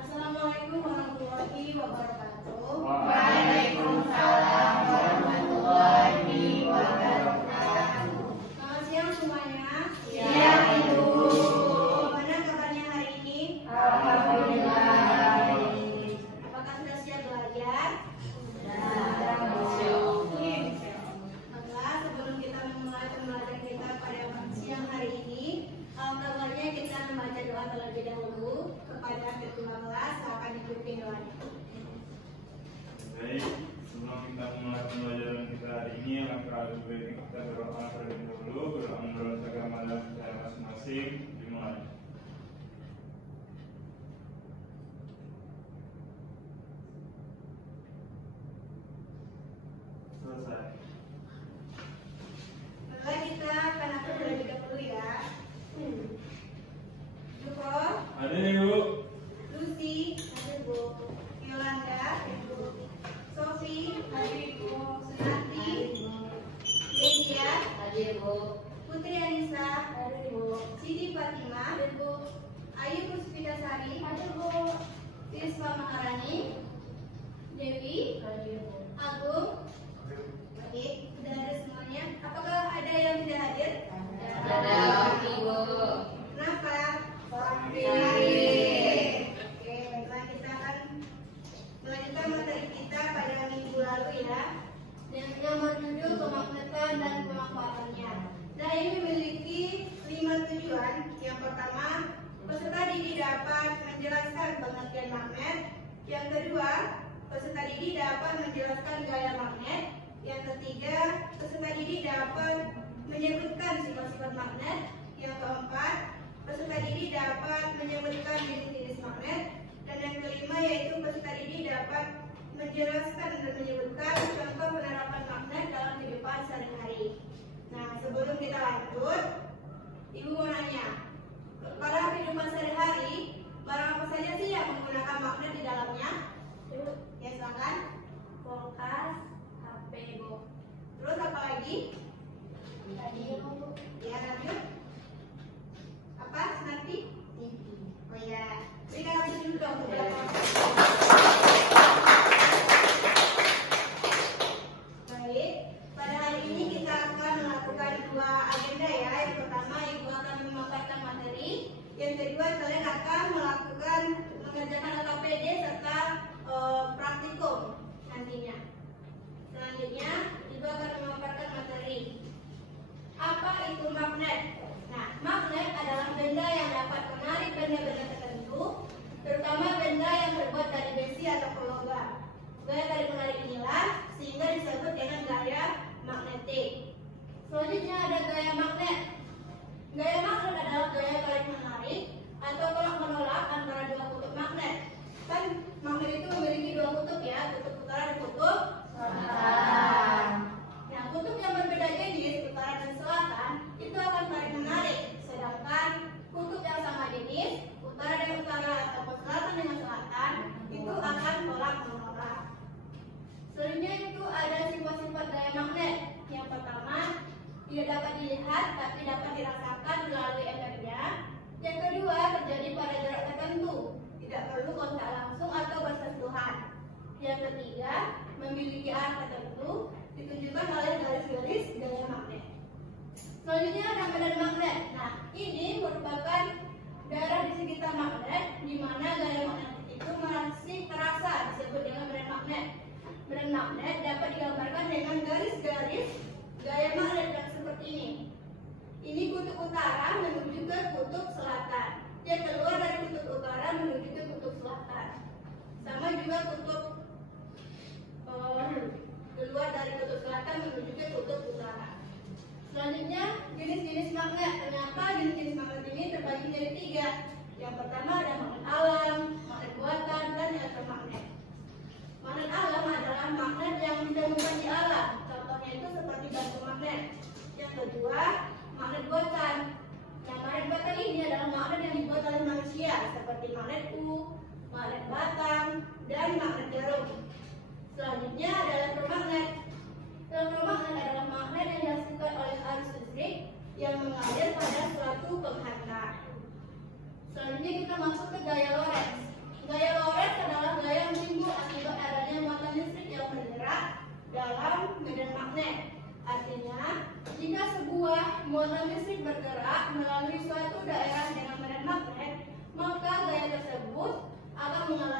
Assalamualaikum warahmatullahi wabarakatuh. Waalaikumsalam warahmatullahi wabarakatuh. Selamat siang semuanya. Siang Ibu. Bagaimana kabarnya hari ini? Alhamdulillah. Apakah sudah siap belajar? Maka sebelum kita memulai pembelajaran kita pada siang hari ini, kabarnya kita membaca doa terlebih dahulu kepada ketua kelas yang akan dipimpin doanya. Baik, sebelum kita memulai pembelajaran kita hari ini, langkah baiknya kita berdoa terlebih dahulu, berdoa menurut agama dan percaya masing-masing. Dimulai. Selesai. Mulai kita akan aku terlebih dahulu ya. Joko, Ada Ibu. Lucy, ada Bu. Yolanda, Ibu. Sofi, ada Ibu. Sunati, Lydia, Ada Ibu. Putri Anissa, Ada Ibu. Siti Fatimah, Ibu. Ayu Puspitasari, Ada Ibu. Risma Maharani, Dewi, Ada Ibu. Agung. Oke, sudah ada semuanya. Apakah ada yang tidak hadir? Ada Ibu. Kenapa? Oke. Oke, baiklah, kita akan melanjutkan materi kita pada minggu lalu ya, yang berjudul pemaknaan dan pemanfaatannya. Nah, ini memiliki 5 tujuan. Yang pertama, peserta didik dapat menjelaskan pengertian magnet. Yang kedua, peserta didik dapat menjelaskan gaya magnet. Yang ketiga, peserta didik dapat menyebutkan sifat-sifat magnet. Yang keempat, peserta didik dapat menyebutkan jenis-jenis magnet. Dan yang kelima yaitu peserta didik dapat menjelaskan dan menyebutkan contoh penerapan magnet dalam kehidupan sehari-hari. Nah, sebelum kita lanjut, Ibu mau nanya, pada kehidupan sehari-hari, barang apa saja sih yang menggunakan magnet di dalamnya? Ya, silakan. Kulkas, HP Bu. Terus apa lagi? Radio, Ya, lanjut. Apa nanti? TV. Oh ya, berikan aku dulu dong beberapa. Baik, pada hari ini kita akan melakukan 2 agenda ya. Yang pertama, Ibu akan memaparkan materi. Yang kedua, kalian akan melakukan mengerjakan LKPD serta praktikum nantinya. Selanjutnya, Ibu akan memaparkan materi. Apa itu magnet? Nah, magnet adalah benda yang dapat menarik benda-benda tertentu, terutama benda yang terbuat dari besi atau logam. Gaya tarik menarik inilah sehingga disebut dengan gaya magnetik. Selanjutnya ada gaya magnet. Gaya magnet adalah gaya tarik menarik atau tolak menolak antara 2 kutub magnet. Kan magnet itu memiliki 2 kutub ya, kutub utara dan kutub selatan. Nah, kutub yang berbeda jenis, utara dan selatan, itu akan tarik menarik. Sedangkan kutub yang sama jenis, utara dan utara atau selatan dengan selatan, itu akan tolak menolak. Selanjutnya itu ada sifat-sifat gaya magnet. Yang pertama, tidak dapat dilihat tapi dapat dirasakan melalui efeknya. Yang kedua, terjadi pada jarak tertentu, tidak perlu kontak langsung atau bersentuhan. Yang ketiga, memiliki arah tertentu, ditunjukkan oleh garis-garis gaya magnet. Selanjutnya ada medan magnet. Nah, ini merupakan daerah di sekitar magnet di mana gaya magnetik itu masih terasa, disebut dengan medan magnet. Medan magnet dapat digambarkan dengan garis-garis gaya magnet yang seperti ini. Ini kutub utara menuju ke kutub selatan. Dia keluar dari kutub utara menuju ke kutub selatan. Sama juga kutub keluar dari kutub selatan menuju ke kutub utara. Selanjutnya jenis-jenis magnet. Ternyata jenis-jenis magnet ini terbagi jadi 3. Yang pertama ada magnet alam, magnet buatan, dan elektromagnet. Magnet alam adalah magnet yang ditemukan di alam. Contohnya itu seperti batu magnet. Yang kedua, magnet buatan. Nah, magnet buatan ini adalah magnet yang dibuat oleh manusia, seperti magnet magnet batang, dan magnet jarum. Selanjutnya ada elektromagnet. Elektromagnet adalah magnet yang dihasilkan oleh arus listrik yang mengalir pada suatu penghantar. Selanjutnya kita masuk ke gaya Lorentz. Gaya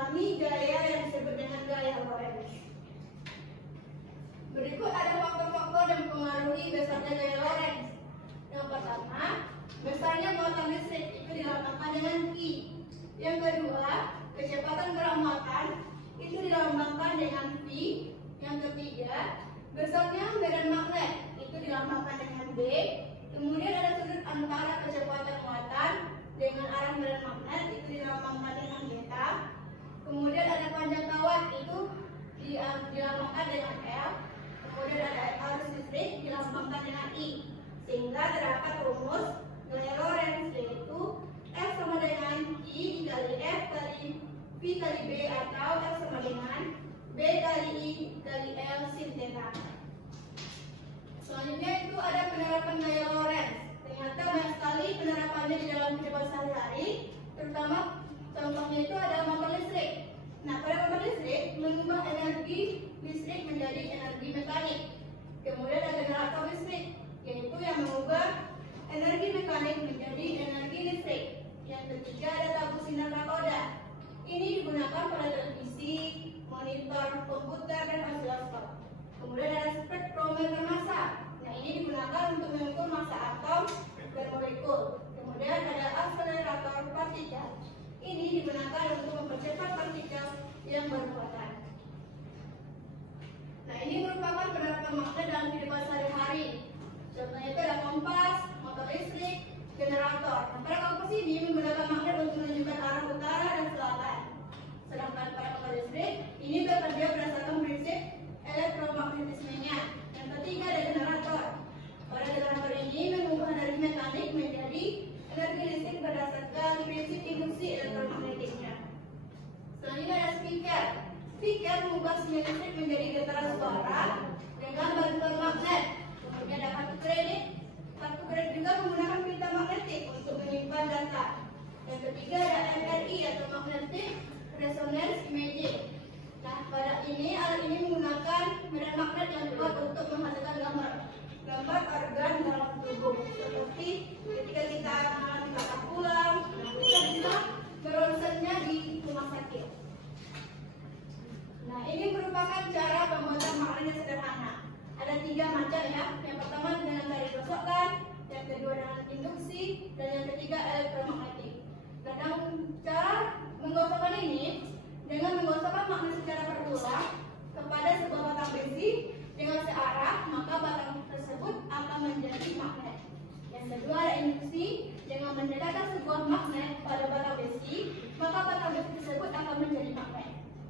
mengalami gaya yang disebut dengan gaya Lorentz. Berikut ada faktor-faktor yang mempengaruhi besarnya gaya Lorentz. Yang pertama, besarnya muatan listrik itu dilambangkan dengan I. Yang kedua, kecepatan gerak muatan itu dilambangkan dengan V. Yang ketiga, besarnya medan magnet itu dilambangkan dengan B. Kemudian ada sudut antara kecepatan muatan dengan arah medan magnet itu dilambangkan dengan beta. Kemudian ada panjang kawat itu dilambangkan dengan L. Kemudian ada arus listrik dilambangkan dengan I. Sehingga terdapat rumus gaya Lorentz yaitu F sama dengan I dikali F kali V kali B atau F sama dengan B kali I kali L sin theta. Selanjutnya itu ada penerapan gaya Lorentz. Ternyata banyak sekali penerapannya di dalam kehidupan sehari-hari, terutama contohnya itu ada motor listrik. Nah, pada motor listrik mengubah energi listrik menjadi energi mekanik. Kemudian ada generator listrik, yaitu yang mengubah energi mekanik menjadi energi listrik. Yang ketiga ada tabung sinar nakoda. Ini digunakan pada televisi, monitor, komputer, dan osiloskop. Kemudian ada spektrometer massa. Nah, ini digunakan untuk mengukur massa atom dan molekul. Kemudian ada akselerator partikel. Ini digunakan untuk mempercepat partikel yang bermuatan. Nah, ini merupakan penerapan magnet dalam kehidupan sehari-hari. Contohnya itu ada kompas, motor listrik, generator. Nah, pada kompas ini menggunakan magnet untuk menunjukkan arah utara dan selatan. Sedangkan pada motor listrik ini bekerja berdasarkan prinsip elektromagnetismenya. Yang ketiga ada generator. Pada generator ini mengubah energi mekanik menjadi energi listrik berdasarkan prinsip induksi elektromagnetiknya. Selanjutnya ada speaker. Speaker mengubah sinyal listrik menjadi getaran suara dengan bantuan magnet. Kemudian ada kartu kredit. Kartu kredit juga menggunakan pita magnetik untuk menyimpan data. Yang ketiga ada MRI atau magnetic resonance imaging. Nah, pada ini alat ini menggunakan medan magnet yang kuat untuk menghasilkan gambar organ dalam tubuh. Seperti ketika kita mengalami patah tulang, kita bisa beronsennya di rumah sakit. Nah, ini merupakan cara pembuatan magnet yang sederhana. Ada 3 macam ya. Yang pertama dengan cara digosokkan, yang kedua dengan induksi, dan yang ketiga elektromagnetik. Nah, dalam cara menggosokkan ini, dengan menggosokkan magnet secara berulang kepada sebuah batang besi dengan searah, maka batang tersebut akan menjadi magnet. Yang kedua ada induksi, dengan mendekatkan sebuah magnet pada batang besi, maka batang besi tersebut akan menjadi magnet.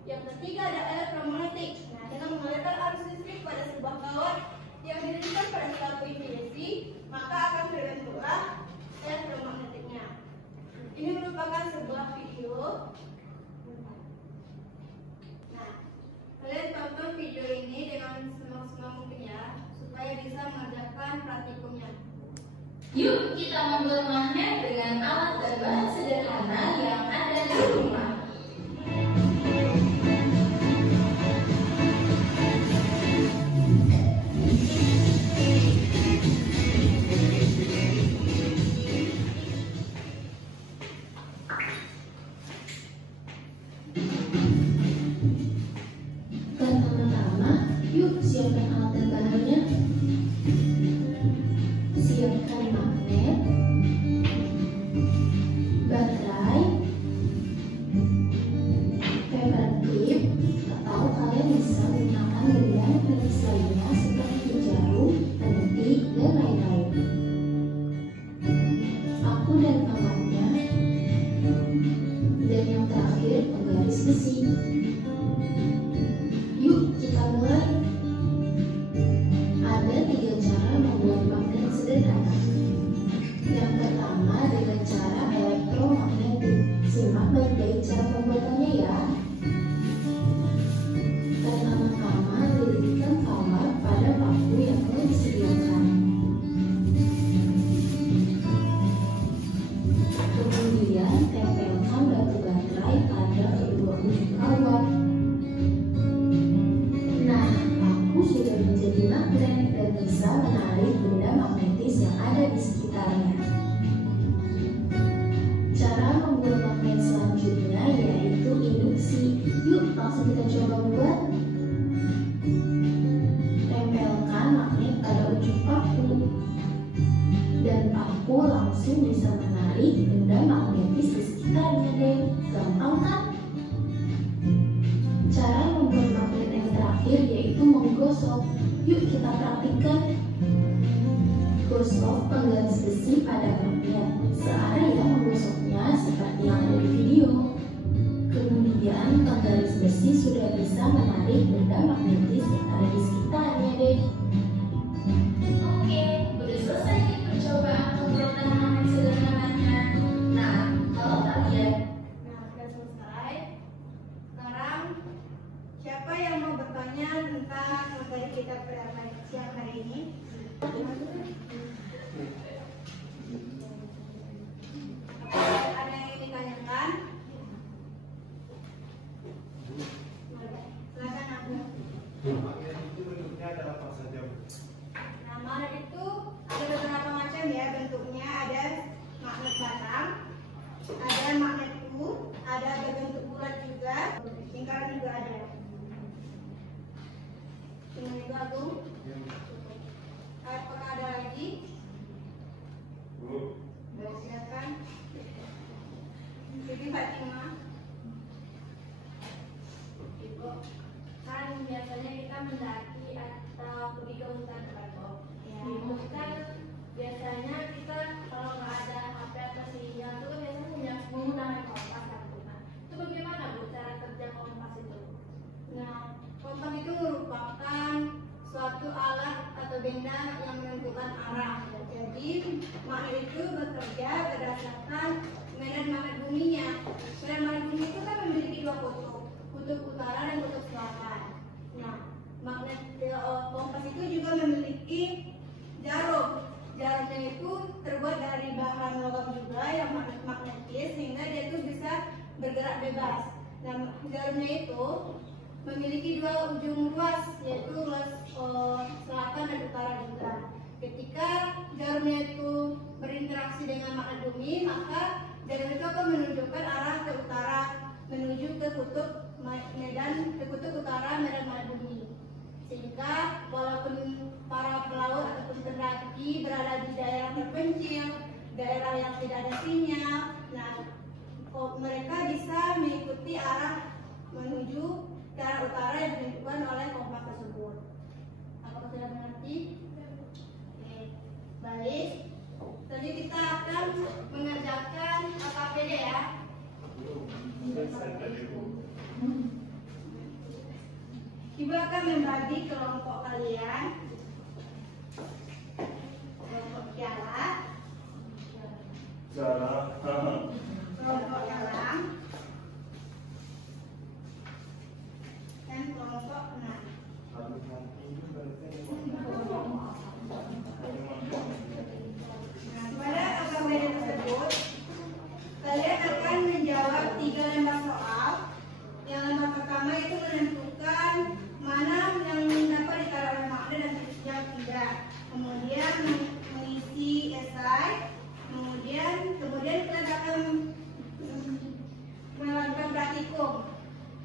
Yang ketiga ada elektromagnetik. Nah, dengan mengalirkan arus listrik pada sebuah kawat yang didirikan pada suatu inti besi, maka akan terbentuklah elektromagnetiknya. Ini merupakan sebuah video. Nah, kalian tonton video ini dengan semaksimal mungkin ya, supaya bisa mengerjakan praktikumnya. Yuk kita membuat magnet dengan alat dan bahan sederhana yang ada di rumah. Pertama-tama, yuk siapkan alat dan bahannya. Siapkan magnet, baterai, paper clip, atau kalian bisa menggunakan benda praktis lainnya seperti jarum, peniti, dan lain-lain. Aku dan pamannya, dan yang terakhir penggaris besi. Yuk kita mulai. Ada 3 cara membuat magnet sederhana. Yang pertama dengan cara elektromagnetik. Simak baik-baik cara pembuatannya ya. Pertama-tama lilitkan kawat pada paku yang telah disediakan. Kemudian tempelkan batu baterai pada kedua ujung kawat. besi pada magnet searah yang menggosoknya seperti yang ada di video. Kemudian penggaris besi sudah bisa menarik benda magnetis yang ada di sekitarnya deh. Oke, udah selesai nih percobaan pembuatan magnet sederhananya. Nah, kalau kalian Nah, sudah selesai. Sekarang siapa yang mau bertanya tentang materi kita pada siang hari ini? Ada yang ingin ditanyakan? Silakan Abu. Magnet itu bentuknya ada apa saja? Nah, magnet itu ada beberapa macam ya bentuknya. Ada magnet batang, ada magnet U, ada berbentuk bulat juga, lingkaran juga ada. Cuma itu aku. Apakah ada lagi? Bu, Silakan. Jadi Fatima. Ibu, kan biasanya kita mendaki atau pergi ke hutan Batok. Ya. Di hutan biasanya kita kalau nggak ada HP atau sinyal itu biasanya menggunakan kompas kan. Nah, itu bagaimana Bu cara kerja kompas itu? Nah, kompas itu merupakan suatu alat atau benda yang menentukan arah. Jadi, magnet itu bekerja berdasarkan medan magnet buminya. Medan magnet bumi itu kan memiliki dua kutub utara dan kutub selatan. Nah, magnet kompas itu juga memiliki jarum. Jarumnya itu terbuat dari bahan logam juga yang magnetis sehingga dia itu bisa bergerak bebas. Dan jarumnya itu memiliki dua ujung ruas, yaitu ruas selatan dan utara juga. Ketika jarumnya itu berinteraksi dengan magnet bumi, maka jarum itu akan menunjukkan arah ke utara menuju ke kutub utara medan magnet bumi. Sehingga walaupun para pelaut ataupun pendaki berada di daerah terpencil, daerah yang tidak ada sinyal, nah mereka bisa mengikuti arah menuju ke arah utara yang ditunjukkan oleh kompas tersebut. Apakah sudah mengerti? Oke, baik. Tadi kita akan mengerjakan KPD ya. saya tadi Bu. Ibu akan membagi kelompok kalian. Kelompok piala, Salah. kelompok elang, dan kelompok enam. Nah, pada KPD tersebut, kalian akan menjawab 3 lembar soal. Yang lembar pertama itu menentukan mana yang dapat ditaruh oleh magnet dan yang tidak. Kemudian mengisi esai. Kemudian kita akan melakukan praktikum.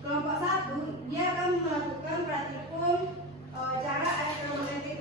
Kelompok 1 dia akan melakukan praktikum cara elektromagnetik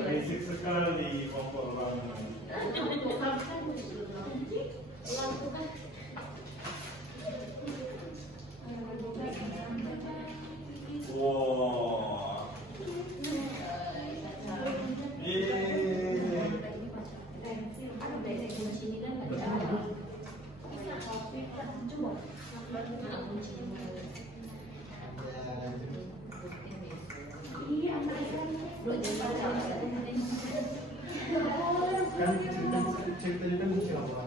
Basic sekali pokok bangun. Wow. Ceritanya kan Jawa.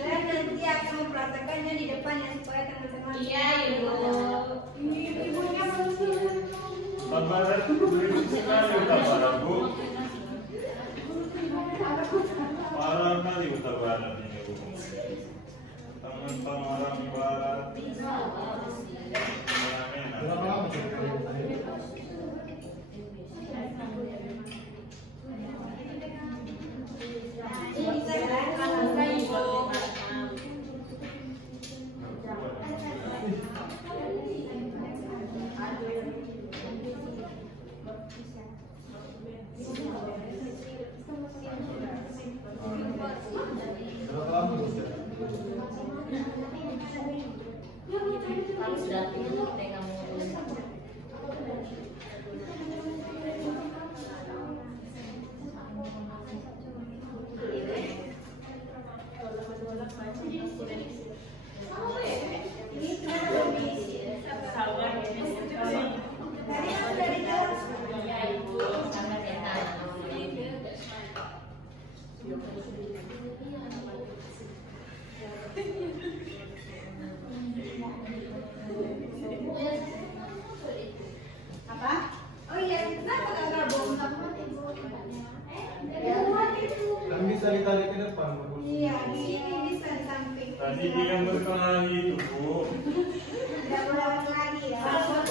Kalian nanti akan mempraktekannya di depan ya supaya teman-teman. Iya, Ibu. Ibunya manusia. Tabaran itu berisik sekali tabaran, Bu. Parah kali tabaran ini, Bu. Teman-teman orang barat. Berapa lama ceritanya? Berapa lama Sudah pegang mulut. Apa? Oh iya, kenapa nggak gabung? Kan bisa ditarik ke depan, Bu. Iya, di sini bisa di samping. Tadi bilang berkelahi itu, Bu. Tidak boleh lagi ya. Kenapa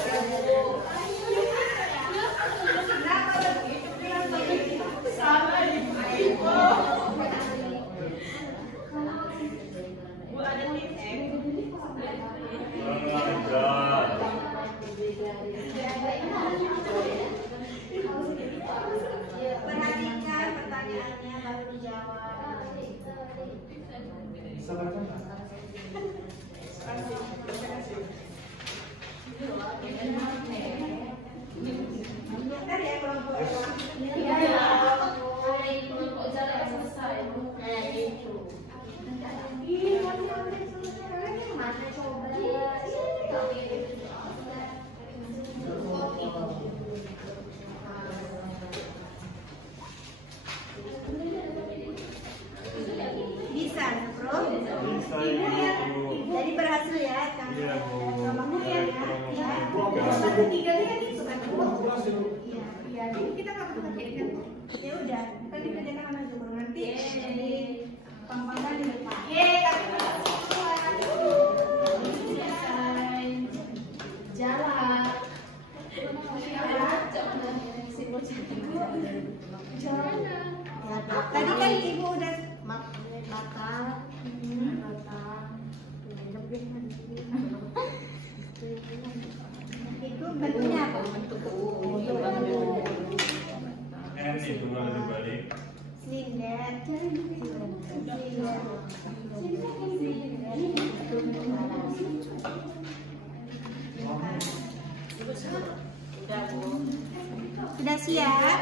begitu? Kenapa begitu? Sama Ibu. Bu ada tips. Kurang ajar. Perhatikan pertanyaannya baru dijawab. Bisa baca nggak? Bentar ya kelompok. Bisa, Bro. Bisa, Ibu. Jadi berhasil ya, Kang. Iya, Bu. Kamu ya, ya. Kelompok ketiga kan itu kan. Iya, iya. Jadi kita nggak perlu pakai kan. Ya udah, kita dikerjakan sama Zubur nanti. Jadi pangpangan di depan. Jalan. Tadi kan Ibu udah itu bentuknya apa? N itu kalau dibalik. Silinder. Sudah siap?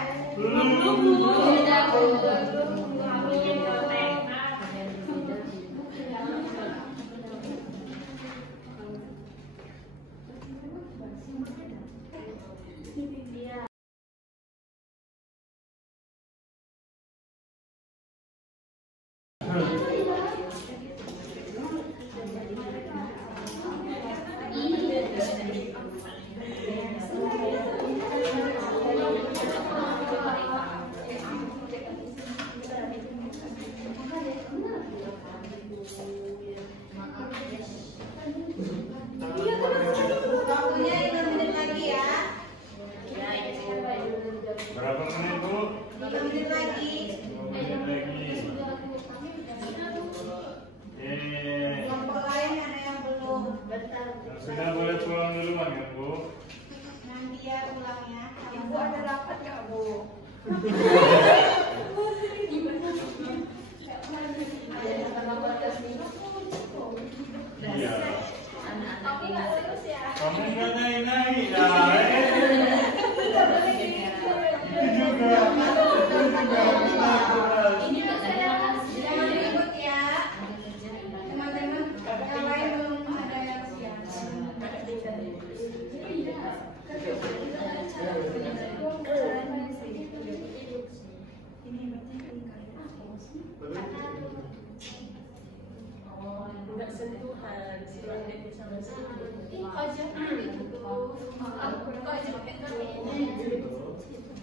bersentuhan sehingga dia bisa bersentuhan. Kok jangan gitu? Kok jangan pintar kayaknya?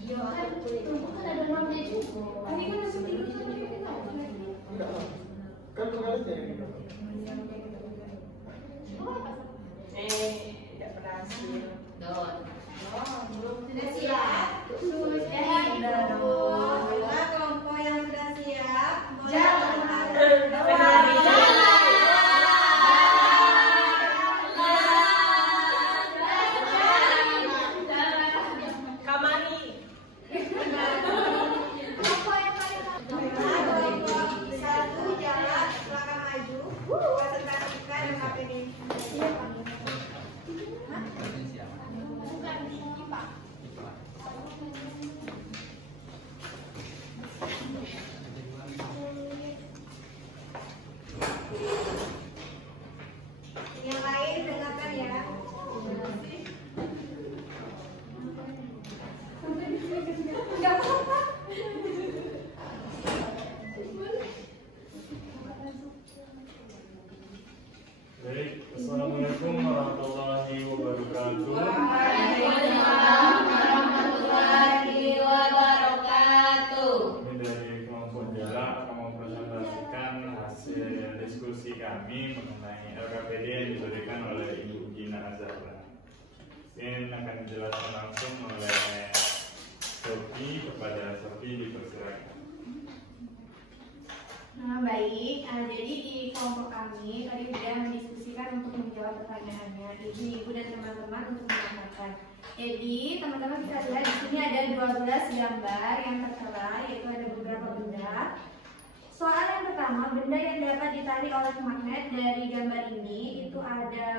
Iya kan, kan ada namanya juga. Tapi kan langsung tidur sama dia kita. Enggak lah. Kan kemarin jadi gitu. Tidak berhasil. Sudah siap? Sudah dong. Baiklah, kelompok yang sudah siap, boleh Jalan. berlari. Kamari. Kelompok satu jalan belakang maju, presentasikan KPD. Yang lain dengarkan ya. Gak apa-apa. Baik, Assalamualaikum warahmatullahi wabarakatuh. Waalaikumsalam warahmatullahi wabarakatuh. Ini dari kelompok Jala akan mempresentasikan hasil diskusi kami mengenai LKPD yang diberikan oleh Ibu Gina Azahra. Ini akan dijelaskan langsung oleh Sofi. Kepada Sofi dipersilakan. Nah, baik. Jadi di kelompok kami tadi sudah mendiskusikan untuk menjawab pertanyaannya ibu dan teman-teman untuk menambahkan. Jadi teman-teman bisa lihat di sini ada 12 gambar yang tertera, yaitu ada beberapa benda. Soal yang pertama, benda yang dapat ditarik oleh magnet dari gambar ini itu ada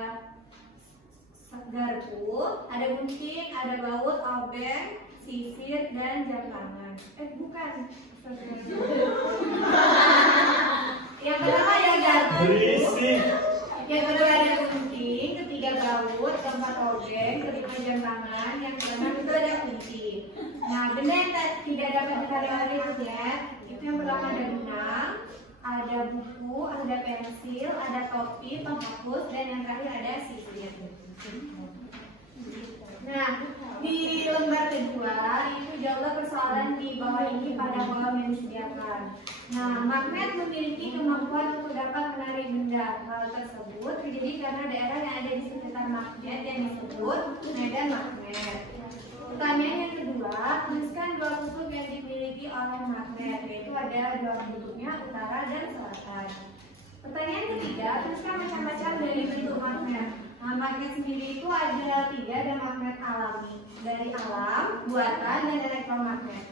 garpu, ada gunting, ada baut, obeng, sisir, dan jam tangan. Bukan. Yang pertama ada garpu, Berisik. yang kedua ada gunting, ketiga baut, keempat obeng, kelima jam tangan, yang keenam itu ada kunci. Nah, benda yang tidak dapat ditarik oleh magnet itu yang pertama ada benang, ada buku, ada pensil, ada topi, penghapus, dan yang terakhir ada sisir. Nah, di lembar kedua itu jawablah persoalan di bawah ini pada kolom yang disediakan. Nah, magnet memiliki kemampuan untuk dapat menarik benda. Hal tersebut terjadi karena daerah yang ada di sekitar magnet yang disebut medan magnet. Pertanyaan yang kedua, tuliskan dua kutub yang dimiliki oleh magnet, yaitu ada dua bentuknya, utara dan selatan. Pertanyaan ketiga, tuliskan macam-macam dari bentuk magnet. Nah, magnet sendiri itu ada 3, ada magnet alami, dari alam, buatan, dan elektromagnet.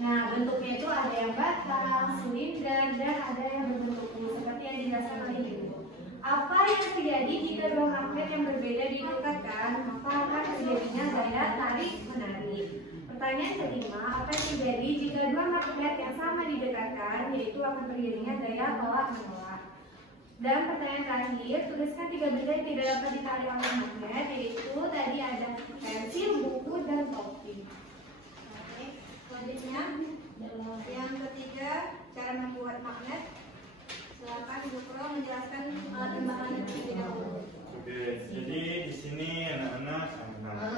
Nah, bentuknya itu ada yang batang, silinder, dan ada yang berbentuk U, seperti yang dijelaskan oleh ibu. Apa yang terjadi jika dua magnet yang berbeda didekatkan? Maka akan terjadinya gaya tarik menarik. Pertanyaan kelima, apa yang terjadi jika dua magnet yang sama didekatkan? Yaitu akan terjadinya gaya tolak menolak. Dan pertanyaan terakhir, tuliskan 3 benda yang tidak dapat ditarik oleh magnet, yaitu tadi ada pensil, buku, dan topi. Oke, selanjutnya yang ketiga, cara membuat magnet. Silakan Ibu Pro menjelaskan alat-alatnya terlebih dahulu. Oke, jadi di sini anak-anak,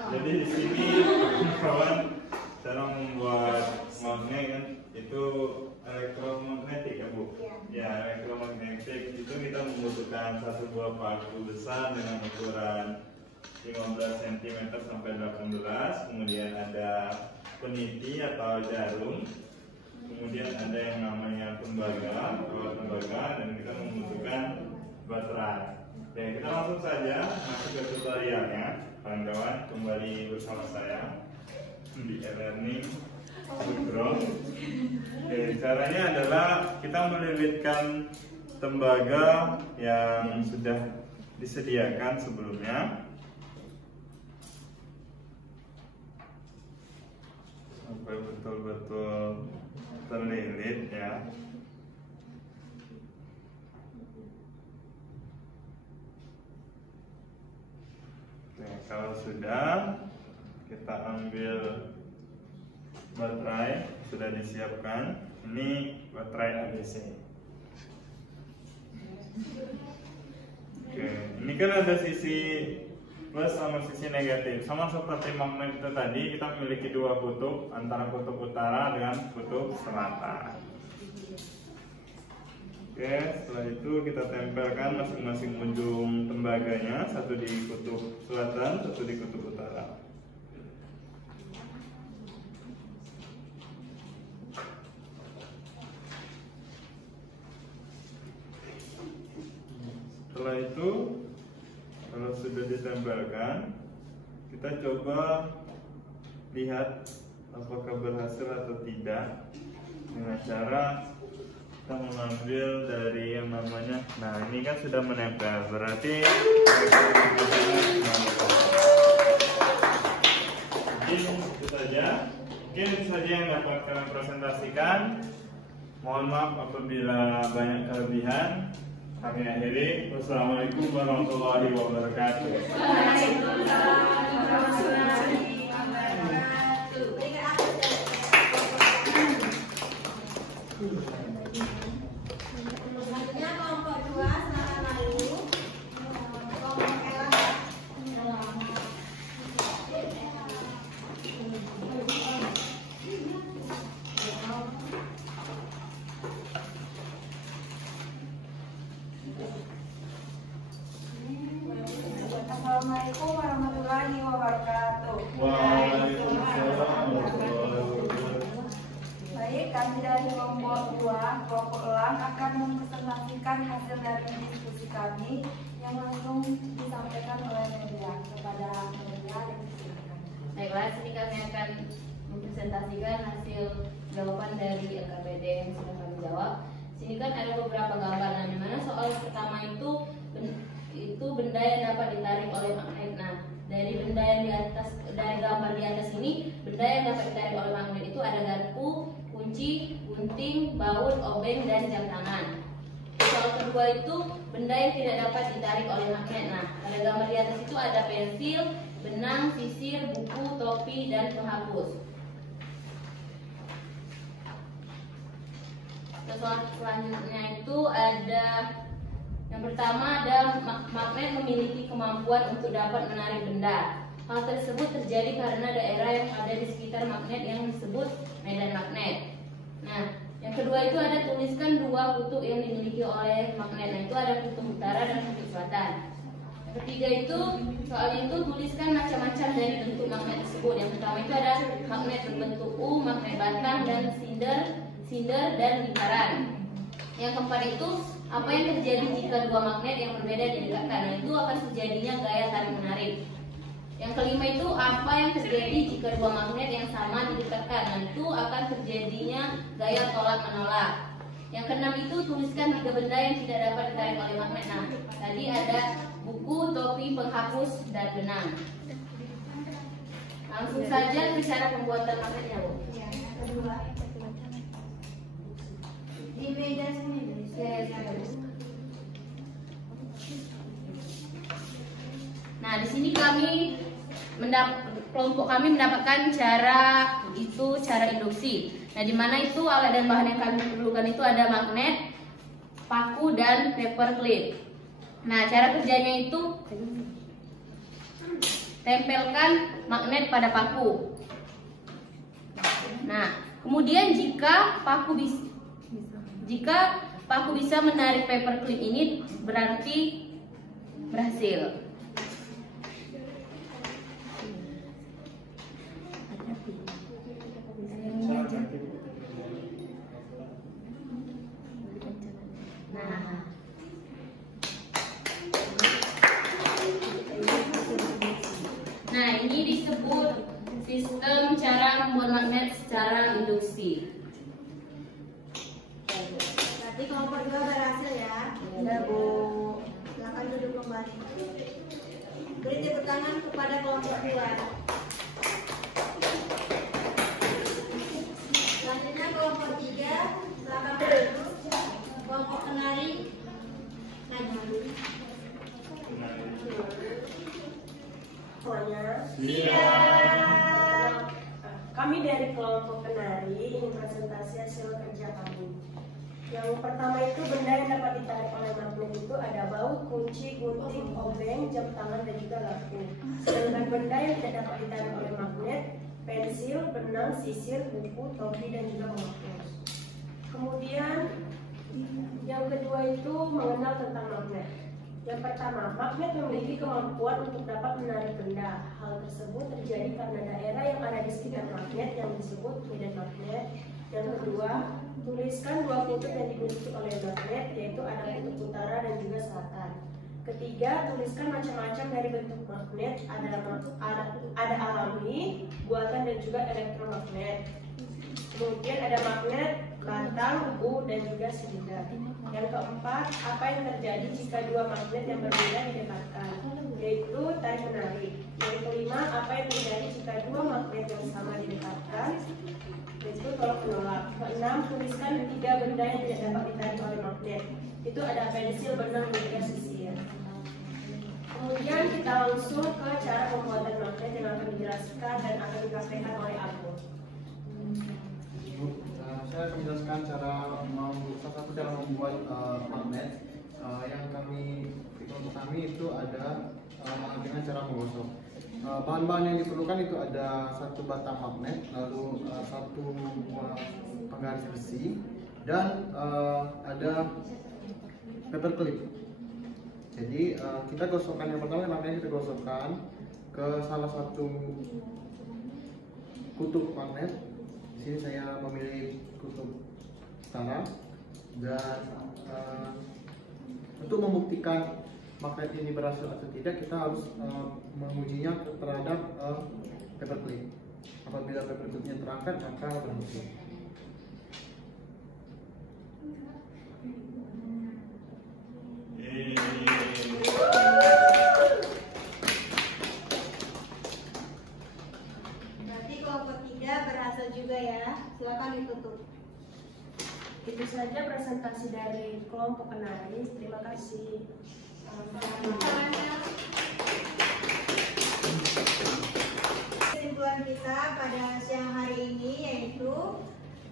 jadi di sini kawan cara membuat magnet kan itu elektromagnetik ya Bu? Ya, elektromagnetik itu kita membutuhkan satu buah paku besar dengan ukuran 15 cm sampai 18, kemudian ada peniti atau jarum, kemudian ada yang namanya tembaga atau tembaga, dan kita membutuhkan baterai. Oke, kita langsung saja masuk ke tutorialnya. Kawan-kawan kembali bersama saya di e-learning Bukro. Oke, caranya adalah kita melilitkan tembaga yang sudah disediakan sebelumnya sampai betul-betul terlilit ya. Oke, kalau sudah, kita ambil baterai sudah disiapkan. Ini baterai ABC. kan ada sisi plus sama sisi negatif. Sama seperti magnet itu tadi, kita memiliki dua kutub, antara kutub utara dengan kutub selatan. Oke, setelah itu kita tempelkan masing-masing ujung tembaganya, satu di kutub selatan, satu di kutub utara. Setelah itu, kalau sudah ditempelkan, kita coba lihat apakah berhasil atau tidak dengan cara kita mengambil dari yang namanya, nah ini kan sudah menempel, berarti mungkin itu saja yang dapat kalian presentasikan. Mohon maaf apabila banyak kelebihan. Kami akhiri. Wassalamualaikum warahmatullahi wabarakatuh. Selanjutnya kelompok 2 silakan maju. Kelompok Ella. Assalamualaikum warahmatullahi wabarakatuh. Waalaikumsalam warahmatullahi wabarakatuh. Baik, kami dari kelompok 2, kelompok elang akan mempresentasikan hasil dari diskusi kami yang langsung disampaikan oleh media kepada media dan disilakan. Baiklah, sini kami akan mempresentasikan hasil jawaban dari LKPD yang sudah kami jawab. Sini kan ada beberapa gambaran, di mana soal pertama itu benda yang dapat ditarik oleh magnet. Nah, dari benda yang di atas, dari gambar di atas ini, benda yang dapat ditarik oleh magnet itu ada garpu, kunci, gunting, baut, obeng, dan jam tangan. Soal kedua itu benda yang tidak dapat ditarik oleh magnet. Nah, pada gambar di atas itu ada pensil, benang, sisir, buku, topi, dan penghapus. Soal selanjutnya itu ada yang pertama, ada magnet memiliki kemampuan untuk dapat menarik benda. Hal tersebut terjadi karena daerah yang ada di sekitar magnet yang disebut medan magnet. Nah, yang kedua itu ada tuliskan dua kutub yang dimiliki oleh magnet. Nah, itu ada kutub utara dan kutub selatan. Yang ketiga itu, soalnya itu tuliskan macam-macam dari bentuk magnet tersebut. Yang pertama itu ada magnet berbentuk U, magnet batang, dan sinder dan lingkaran. Yang keempat itu, apa yang terjadi jika dua magnet yang berbeda didekatkan? Nah, itu akan terjadinya gaya tarik menarik. Yang kelima itu, apa yang terjadi jika dua magnet yang sama didekatkan? Nah, itu akan terjadinya gaya tolak menolak. Yang keenam itu, tuliskan 3 benda yang tidak dapat ditarik oleh magnet. Nah, tadi ada buku, topi, penghapus, dan benang. Langsung saja ke cara pembuatan magnetnya, Bu. Kedua. Di meja sini. Nah, di sini kelompok kami mendapatkan cara induksi. Nah, di mana itu alat dan bahan yang kami perlukan itu ada magnet, paku, dan paperclip. Nah, cara kerjanya itu tempelkan magnet pada paku. Nah, kemudian jika paku bisa menarik paperclip ini, berarti berhasil. Nah, ini disebut sistem cara membuat magnet secara induksi. Berarti kelompok 2 berhasil ya. Ya, Bu. Silakan duduk kembali. Beri tepuk tangan kepada kelompok 2. Selanjutnya kelompok 3, silakan maju. Kelompok kenari maju. Kami dari kelompok penari ingin presentasi hasil kerja kami. Yang pertama itu benda yang dapat ditarik oleh magnet itu ada baut, kunci, gunting, obeng, jam tangan, dan juga lampu. Sedangkan benda yang tidak dapat ditarik oleh magnet, pensil, benang, sisir, buku, topi, dan juga menghapus. Kemudian yang kedua itu mengenal tentang magnet. Yang pertama, magnet memiliki kemampuan untuk dapat menarik benda. Hal tersebut terjadi karena daerah yang ada di sekitar magnet yang disebut medan magnet. Yang kedua, tuliskan dua kutub yang dimiliki oleh magnet, yaitu ada kutub utara dan juga selatan. Ketiga, tuliskan macam-macam dari bentuk magnet, ada alami, buatan, dan juga elektromagnet. Kemudian ada magnet, batang, U, dan juga silinder. Yang keempat, apa yang terjadi jika dua magnet yang berbeda didekatkan, yaitu tarik menarik. Yang kelima, apa yang terjadi jika dua magnet yang sama didekatkan, yaitu tolak menolak. Keenam, tuliskan tiga benda yang tidak dapat ditarik oleh magnet. Itu ada pensil, benang, dan juga sisir. Kemudian kita langsung ke cara pembuatan magnet yang akan dijelaskan dan akan dipraktekkan oleh Abu. Saya akan menjelaskan salah satu cara membuat magnet yang kami berikan untuk kami itu ada dengan cara menggosok. Bahan-bahan yang diperlukan itu ada satu batang magnet, lalu satu buah penggaris besi, dan ada paperclip. Jadi kita gosokkan yang pertama, magnet kita gosokkan ke salah satu kutub magnet. Di sini saya memilih kutub utara, dan untuk membuktikan magnet ini berhasil atau tidak, kita harus mengujinya terhadap paperclip. Apabila paperclipnya terangkat, maka berhasil. Berarti kelompok 3 berhasil juga ya. Silakan ditutup. Itu saja presentasi dari kelompok penaris. Terima kasih. Kesimpulan kita pada siang hari ini yaitu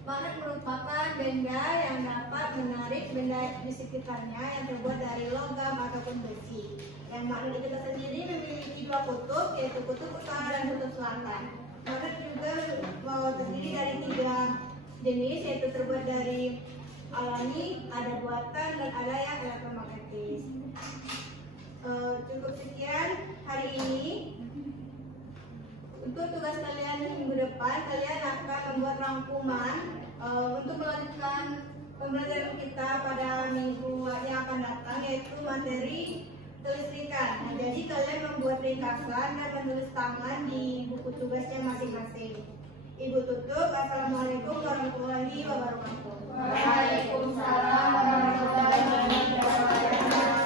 magnet merupakan benda yang dapat menarik benda di sekitarnya yang terbuat dari logam ataupun besi. Yang magnet itu sendiri memiliki dua kutub, yaitu kutub utara dan kutub selatan. Magnet juga terdiri dari 3 jenis, yaitu terbuat dari alami, ada buatan, dan ada yang elektromagnetis. Cukup sekian hari ini. Untuk tugas kalian minggu depan, kalian akan membuat rangkuman untuk melanjutkan pembelajaran kita pada minggu yang akan datang, yaitu materi kelistrikan. Nah, jadi kalian membuat ringkasan dan menulis tangan di buku tugasnya masing-masing. Ibu tutup. Assalamualaikum warahmatullahi wabarakatuh. Waalaikumsalam warahmatullahi wabarakatuh.